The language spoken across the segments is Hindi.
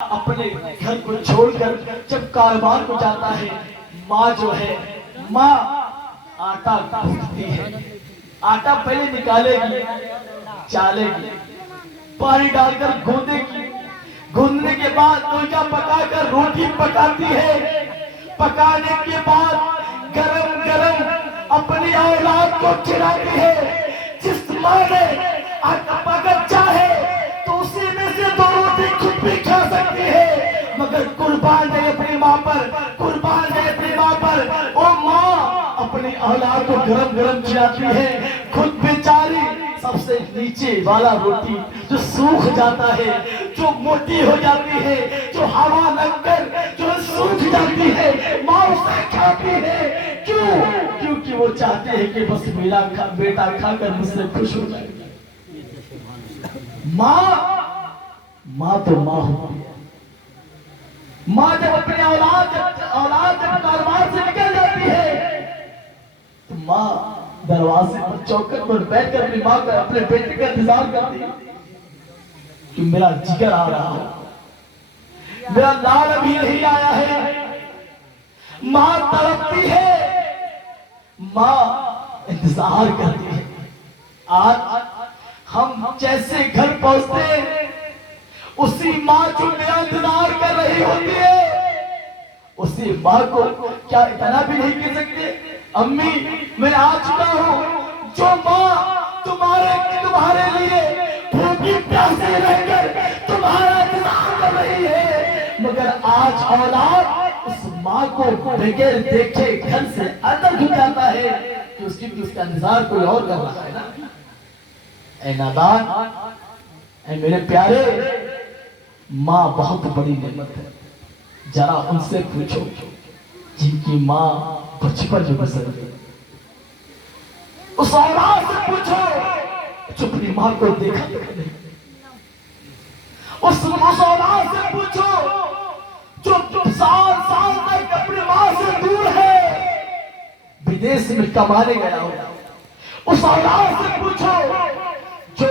अपने घर को छोड़कर जब कारोबार को जाता है, माँ जो है माँ आटा गूंथती है। आटा पहले निकालेगी, चालेगी, पानी डालकर गूंदेगी, गूंदने के बाद लोइया पकाकर रोटी पकाती है। पकाने के बाद गरम गरम अपनी औलाद को खिलाती है। जिस माँ ने अगर चाहे तो उसी में से दो रोटी खुद भी खा सकती है, मगर कुर्बान है अपनी माँ पर, कुर्बान है अपनी माँ पर। वो माँ अपनी औलाद को गरम गरम खिलाती है, खुद बेचारी सबसे नीचे वाला रोटी जो सूख जाता है, जो मोटी हो जाती है, जो हवा लगकर जो सूख जाती है, माँ उसे खाती है। क्यों? क्योंकि वो चाहते हैं कि बस मेरा बेटा खाकर मुझसे खुश हो जाए। माँ तो माँ होती है। माँ जब अपने औलाद जब कारोबार से निकल जाती है तो माँ दरवाजे पर चौखट पर बैठकर अपनी माँ का अपने बेटे का इंतजार करती है कि मेरा जिगर आ रहा है, मेरा लाल अभी नहीं आया है। माँ तड़पती है, माँ इंतजार करती है। आज हम जैसे घर पहुंचते उसी माँ जो मेरा इंतजार कर रही होती है, उसी माँ को क्या इतना भी नहीं कह सकते अम्मी मैं आ चुका हूँ। जो माँ तुम्हारे लिए भूखी प्यासी रहकर तुम्हारा इंतजार कर रही है, मगर आज औलाद उस माँ को बगैर देखे घर से अंदर घुस जाता है कि उसका इंतजार कोई और कर रहा है ना। ऐ नादान, ऐ मेरे प्यारे, माँ बहुत बड़ी नेमत है। जरा उनसे पूछो जिनकी माँ बचपन में गुजर गई, उस औलाद से पूछो जो अपनी माँ को देखा नहीं। उस औलाद से पूछो जो साल साल तक अपनी माँ से दूर है, विदेश में कमाने गया हो। उस औलाद से पूछो जो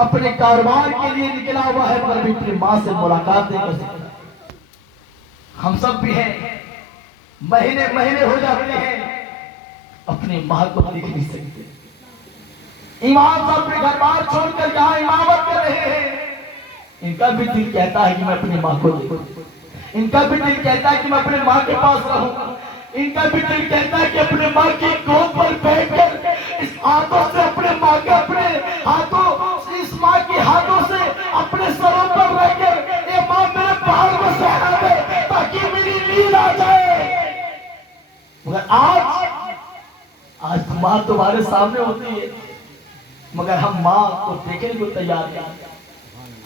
अपने कारोबार के लिए निकला हुआ है पर भी अपनी माँ से मुलाकात नहीं कर सकता। हम सब भी हैं, महीने महीने हो जाते हैं अपनी माँ को देख नहीं सकते। इमाम साहब अपने घर बार छोड़कर यहाँ इमामत कर रहे हैं, इनका भी दिल कहता है कि मैं अपनी माँ को देखूं, इनका भी दिल कहता है कि मैं अपने माँ के पास रहूं, इनका भी दिल कहता है कि अपने माँ की गोद पर बैठकर इस हाथों से अपने माँ के अपने हाथों इस माँ के हाथों से अपने सरों पर रहकर ये माँ मेरे बाल को सहरा दे ताकि मेरी नींद आ जाए। मगर आज माँ तुम्हारे सामने होती है, मगर हम माँ को देखने को तैयार नहीं।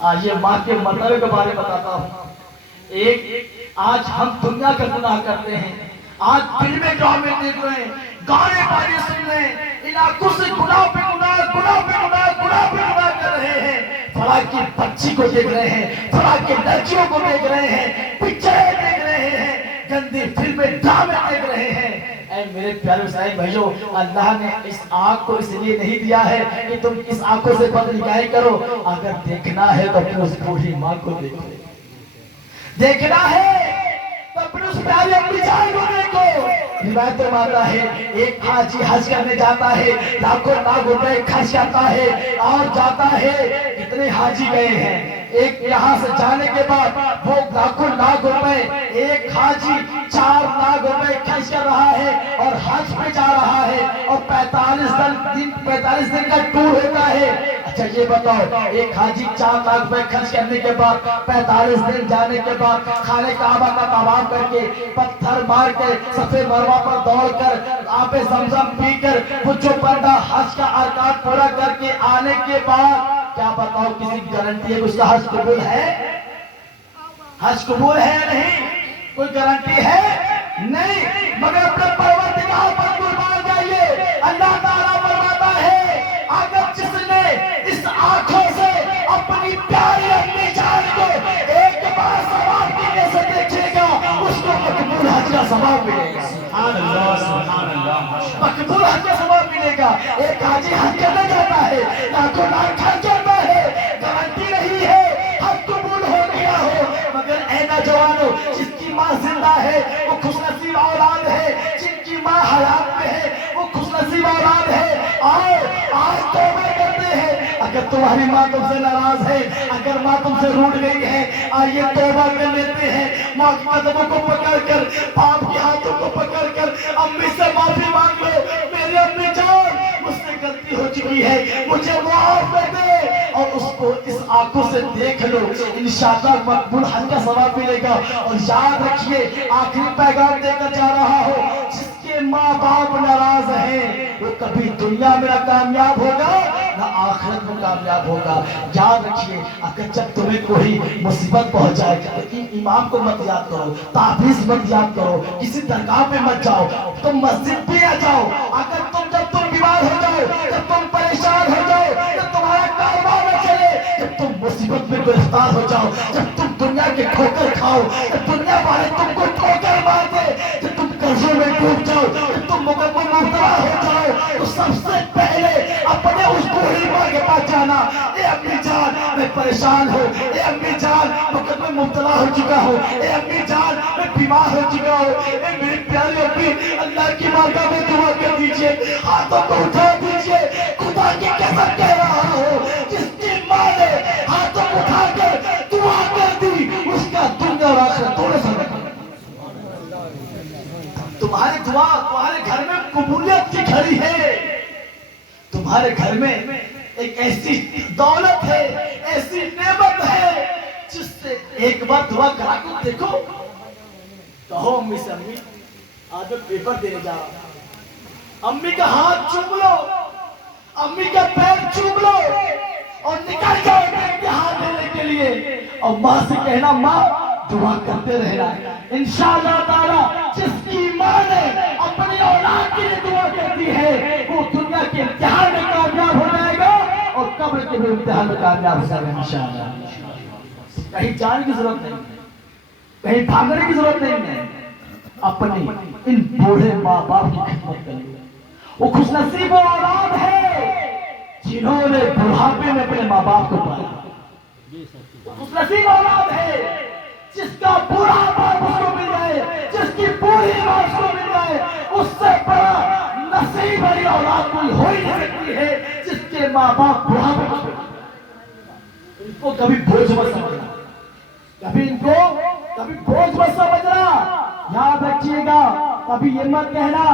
आज ये माँ के मर्तबे के बारे में बताता हूँ। आज हम दुनिया का गुनाह करते हैं, आज फिल्में ड्रामे देख रहे हैं, गाने बाजे सुन रहे हैं, इन आंखों से गुनाह पे गुनाह कर रहे हैं। फला की बच्ची को देख रहे हैं, फला के लड़कियों को देख रहे हैं, पिक्चरें देख रहे हैं, गंदी फिल्में ड्रामे देख रहे हैं। ऐ मेरे प्यारे साईं भाइयों, अल्लाह ने इस आंख को इसलिए नहीं दिया है कि तुम इस आंखों से बदनिगाही करो। अगर देखना है तो फिर उस बूढ़ी माँ को देखो, देखना है तो फिर उस प्यारी अपनी जान को देखो। रिवायत में आता है एक हाजी हज करने जाता है, लाखों लाख रुपए खर्च करता है और जाता है। कितने हाजी गए हैं, एक यहाँ से जाने के बाद वो लाखों लाख रुपए, एक हाजी 4 लाख रुपए खर्च कर रहा है और हज पे जा रहा है और 45 दिन का टूर होता है। अच्छा ये बताओ, एक हाजी 4 लाख रुपए खर्च करने के बाद 45 दिन जाने के बाद खाने काबा का तवाफ करके पत्थर मार के सफेद मरवा पर दौड़कर आपे ज़मज़म पीकर कुछ जो बंदा हज का अरकान पूरा करके आने के बाद क्या बताओ किसी की गारंटी है उसका हज कबूल है? हज कबूल है या नहीं? कोई गारंटी है नहीं। मगर अपने परवरदिगार पर कुर्बान जाइए। अल्लाह ताला फरमाता है अगर जिसने इस आंखों से अपनी प्यारी अपनी जान को एक बार सवाब देने से देखेगा, उसको मकबूल हज का सवाब मिलेगा। सुभान अल्लाह, सुभान अल्लाह, मकबूल हज का सवाब मिलेगा। एक हाजी हज करने जाता है, लाखों लाख खर्च करता है, गारंटी नहीं है हज कबूल हो गया हो, मगर माँ जिंदा है वो खुशनसीब औलाद है, जिनकी माँ हयात में है वो खुशनसीब औलाद है। आओ आज तौबा करते हैं। अगर तुम्हारी माँ तुमसे नाराज है, अगर माँ तुमसे रूठ गई है, आइए तौबा कर लेते हैं। माँ के कदमों को पकड़कर, बाप के हाथों को पकड़कर अम्मी से माफी मांग लो। मेरी अम्मी जान, मुझसे गलती हो चुकी है, मुझे माफ कर दे। और उसको इस आंखों से देख लो, इंशाअल्लाह मकबूल हज का सवाब मिलेगा। और याद रखिए, आखिरी पैगाम देकर जा रहा हो, जिसके माँ बाप नाराज हैं वो कभी दुनिया में ना कामयाब होगा ना आखिरत में कामयाब होगा। याद रखिए, अगर जब तुम्हें कोई मुसीबत पहुंचाए, इमाम को मत याद करो, ताबीज मत याद करो, किसी दरगाह पे मत जाओ, तुम मस्जिद पे आ जाओ। अगर जब तुम बीमार हो जाओ, जब तुम परेशान हो जाओ, जब तुम्हारा कारोबार न चले, जब तुम मुसीबत में गिरफ्तार हो जाओ, जब तुम दुनिया के ठोकर खाओ, जब दुनिया वाले तुमको ठोकर मार दे, जब तुम कर्जों में डूब जाओ, जब तुम मुकद्दमा मुब्तला हो जाओ, तो सबसे पहले अपने उस बूढ़ी माँ के पास जाना। ए अम्मी जान, मैं परेशान हूँ, ए अम्मी जान, मुकद्दमे में मुब्तला हो चुका हूँ, ए अम्मी जान, मैं बीमार हो चुका हूँ, ए मेरी प्यारी अम्मी, अल्लाह की बारगाह में दुआ कर दीजिए, हाथों को उठा दीजिए। खुदा की कसम कह रहा हूँ, जिसकी माँ ने हाथों को उठाकर दुआ कर दी, उसका दुनिया और आखिरत दोनों सर। तुम्हारी दुआ तुम्हारे घर में कबूलियत की घड़ी है। तुम्हारे घर में एक ऐसी दौलत है, ऐसी नेमत है, जिससे एक बार दुआ करा कर देखो। कहो अम्मी से, अम्मी आज मैं पेपर देने जा रहा हूं, अम्मी का हाथ चूम लो, अम्मी का पैर चूम लो और निकल जाओ इम्तिहान देने के लिए। और माँ से कहना, माँ दुआ करते रहना, इंशाअल्लाह ताला जिसकी माँ ने अपनी औलाद के लिए दुआ करती है वो दुनिया के इम्तिहान में कामयाब हो जाएगा और कब्र के भी इम्तिहान में कामयाब हो जाएगा इंशाअल्लाह। कहीं जाने की जरूरत नहीं, कहीं भागने की जरूरत नहीं है। अपने इन बूढ़े माँ बाप की खिदमत करिए। वो खुशनसीब औलाद है जिन्होंने बुढ़ापे में अपने माँ बाप को पाया। खुशनसीब औलाद है जिसका बूढ़ा बाप उसको मिल जाए, जिसकी बूढ़ी माँ उसको मिल जाए। उससे बड़ा नसीब वाली औलाद कोई हो ही नहीं सकती है, जिसके माँ बाप बुढ़ापे में। इनको कभी बोझ मत समझना, कभी बोझ मत समझना। याद रखिएगा, कभी ये मत कहना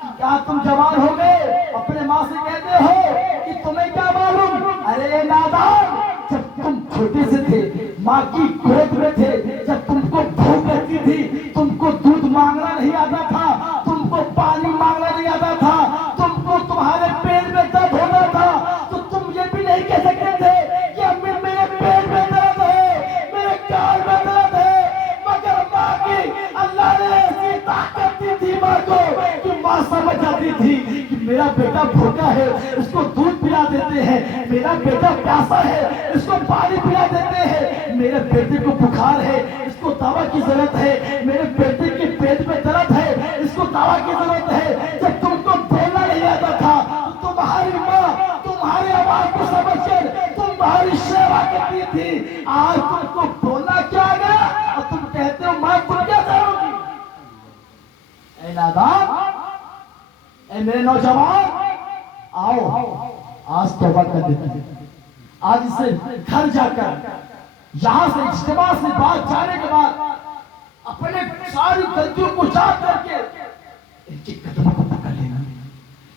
कि क्या तुम जवान हो गए, अपने माँ से कहते हो कि तुम्हें क्या मालूम। अरे नादान, जब तुम छोटे से थे, माँ की गोद में थे, जब तुमको भूख लगती थी, तुमको दूध मांगना नहीं आता था, तुमको पानी मांगना नहीं आता था, तुमको तुम्हारे पेट में दर्द होता था, तो तुम ये भी नहीं कह सकते थे कि अम्मी मेरे पेट में दर्द है, मेरे कान में दर्द है। मगर माँ की अल्लाह ने ऐसी ताकत दी थी माँ को कि माँ समझ जाती थी कि मेरा बेटा भूखा है, उसको दूध पिला देते हैं, मेरा बेटा प्यासा है, इसको पानी पिला देते हैं, मेरे बेटे को बुखार है, इसको दवा की जरूरत है, मेरे बेटे के पेट में दर्द है, इसको दवा की जरूरत है। जब तुमको बोलना नहीं आता था तो तुम्हारी माँ तुम्हारी आवाज को समझकर तुम्हारी सेवा करती थी। आज तुमको बोलना क्या आ गया और तुम कहते हो माँ तुम क्या करोगी। ऐ नादान, ऐ मेरे नौजवान, आओ आज तौबा कर देते हैं। आज इसे घर जाकर यहां से इज्तिमा से बात जाने के बाद अपने सारी गलतियों को याद करके इनके कदमों को पकड़ लेना,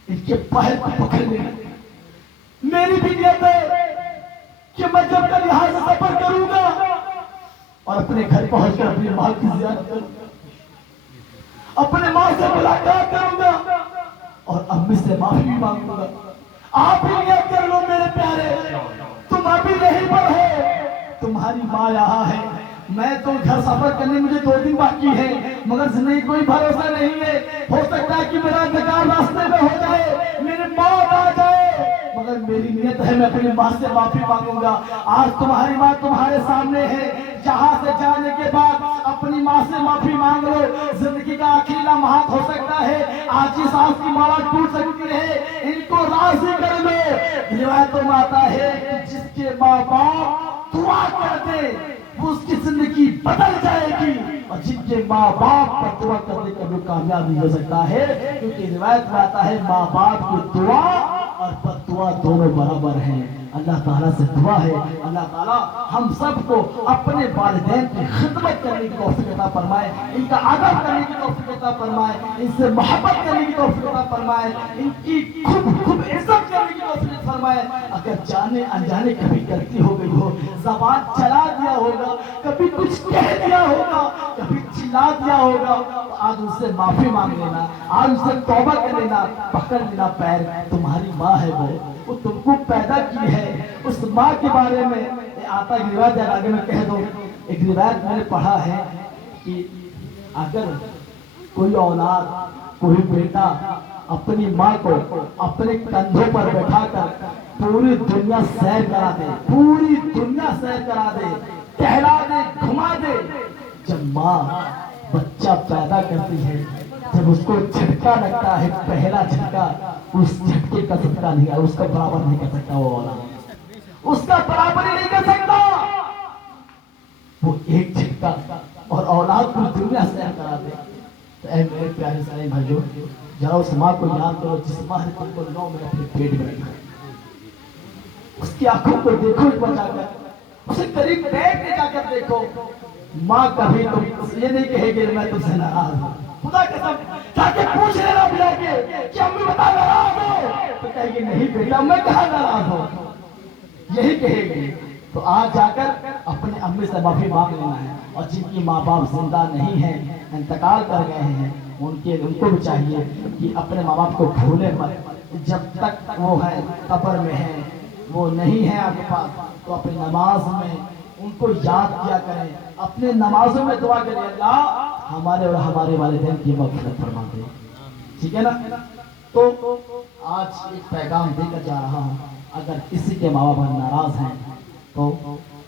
इनके पैर को पकड़ लेना। मेरी भी नियत है कि मैं जब कल यहां से सफर करूंगा और अपने घर पहुंचकर अपनी मां की जियारत करूंगा, अपने मां से मुलाकात करूंगा और अम्मी से माफी भी मांगूंगा। आप भी नियत कर लो मेरे प्यारे, तुम अभी नहीं पर हो, तुम्हारी माँ यहाँ है। मैं तो घर सफर करने मुझे 2 दिन बाकी है, मगर जिंदगी कोई भरोसा नहीं है। हो सकता है कि मेरा इंतकाल रास्ते में हो जाए, मेरी मौत आ जाए, मगर मेरी नियत है मैं अपनी माँ से माफी मांगूंगा। आज तुम्हारी माँ तुम्हारे सामने है, जहाँ से जाने के बाद अपनी माँ से माफी मांग लो। जिंदगी का आखिरी लम्हा हो सकता है, आज की सांस की माला टूट सकती है, इनको राजी कर लो। रिवायतों में आता है कि जिसके माँ बाप दुआ करते उसकी जिंदगी बदल जाएगी और और जिनके माँ बाप पर दुआ करने का भी कामयाब नहीं हो सकता है, क्योंकि रिवायत में आता है माँ बाप की दुआ और बद्दुआ दोनों बराबर हैं। अल्लाह ताला से दुआ है, अल्लाह ताला हम सबको अपने वालिदैन की खिदमत करने की तौफीक अता फरमाए, इनका अदब करने की तौफीक अता फरमाए, इनसे मोहब्बत करने की तौफीक अता फरमाए, इनकी खूब इज्जत करने की तौफीक फरमाए। अगर जाने अनजाने कभी गलती हो गई हो, ज़बान चला दिया होगा, कभी कुछ कह दिया होगा, कभी चिल्ला दिया होगा, तो आज उससे माफी मांग लेना, आज उससे तौबा कर लेना, पकड़ लेना पैर। तुम्हारी माँ है वो तुमको पैदा की है। उस माँ के बारे में आता एक रिवायत आगे में कह दो। एक रिवायत मैंने पढ़ा है कि अगर कोई औलाद, कोई बेटा अपनी माँ को अपने कंधों पर बैठाकर पूरी दुनिया सैर करा दे, पूरी दुनिया सैर करा दे, टहला दे, घुमा दे, जब माँ बच्चा पैदा करती है, जब उसको झटका लगता है, पहला झटका, उस झटके का सदका नहीं है, उसका बराबर नहीं कर सकता वो वाला, उसका बराबर ही नहीं कर सकता वो एक झटका। और औलाद को दुनिया सैर करा दे। तो ऐ मेरे प्यारे सारे भाइयों, जरा उस माँ को याद करो जिस माँ ने तुमको 9 महीने अपने पेट में रखा। उसकी आंखों को देखो एक बार जाकर, उसे करीब बैठ के जाकर देखो। माँ कभी तुम ये नहीं कहेगी मैं तुमसे नाराज हूँ, खुदा कसम जाके पूछ लेना बुला के कि अम्मी बता नाराज हो, तो कहेगी नहीं बेटा मैं कहाँ नाराज हूँ, यही कहेगी। तो आज जाकर अपने अम्मी से माफी मांग लेना है। और जिनकी माँ बाप जिंदा नहीं है, इंतकाल कर गए हैं, उनको भी चाहिए कि अपने माँ बाप को भूले मत। जब तक वो है कब्र में है, वो नहीं है आपके पास, तो अपनी नमाज में उनको याद किया करें, अपने नमाजों में दुआ करें अल्लाह हमारे और हमारे वालिदैन की मग़फ़िरत फरमा दे। ठीक है ना। तो आज एक पैगाम देकर जा रहा हूँ, अगर किसी के माँ बाप नाराज हैं तो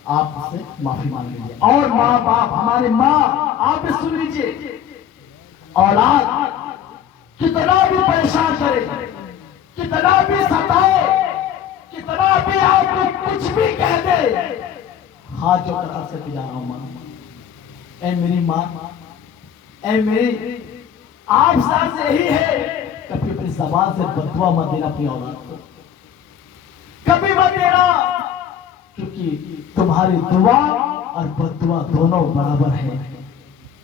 आप उससे माफी मांग लीजिए। और माँ बाप, हमारे माँ, आप भी सुन लीजिए, औलाद कितना भी परेशान करे, कितना भी सताए, कितना भी आपको कुछ भी कह दे, हाथ जोड़कर अर्ज करके जा रहा हूं मां, ऐ मेरी मां, ऐ मेरी, आप साथ से यही है, कभी अपनी ज़बान से बददुआ मत देना अपनी औलाद को, कभी मत देना, क्योंकि तुम्हारी दुआ और बददुआ दोनों बराबर है।